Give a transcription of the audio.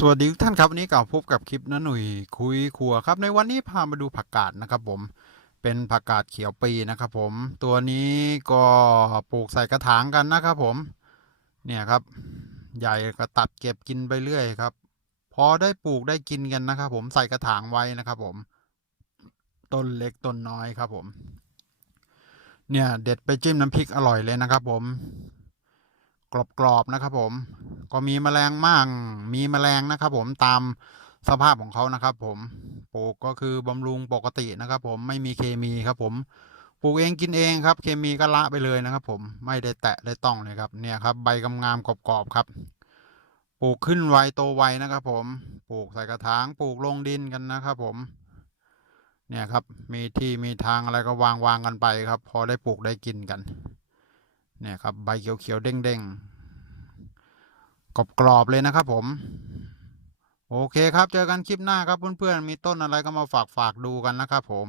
สวัสดีทุกท่านครับวันนี้กลับพบกับคลิปน้าหนุ่ยคุยครัวครับ ในวันนี้พามาดูผักกาดนะครับผมเป็นผักกาดเขียวปีนะครับผมตัวนี้ก็ปลูกใส่กระถางกันนะครับผมเนี่ยครับ ใหญ่ก็ตัดเก็บกินไปเรื่อยครับ พอได้ปลูกได้กินกันนะครับผมใส่กระถางไว้นะครับผมต้นเล็กต้นน้อยครับผม เนี่ยเด็ดไปจิ้มน้ำพริกอร่อยเลยนะครับผม กรอบๆนะครับ ผม ก็มีแมลงมั่งมีแมลงนะครับ ผมตามสภาพของเขานะครับ ผมปลูกก็คือบำรุงปกตินะครับ ผมไม่มีเคมีครับ ผมปลูกเองกินเองครับ เคมีก็ละไปเลยนะครับ ผมไม่ได้แตะได้ต้องเลยครับ เนี่ยครับ ใบกำงามๆกรอบๆครับ ปลูกขึ้นไวโตไวนะครับ ผมปลูกใส่กระถางปลูกลงดินกันนะครับ ผม เนี่ยครับ มีที่มีทางอะไรก็วางวางกันไปครับ พอได้ปลูกได้กินกัน เนี่ยครับใบเขียวๆเด้งๆกรอบๆเลยนะครับผม โอเคครับเจอกันคลิปหน้าครับเพื่อนๆมีต้นอะไรก็มาฝากฝากดูกันนะครับผม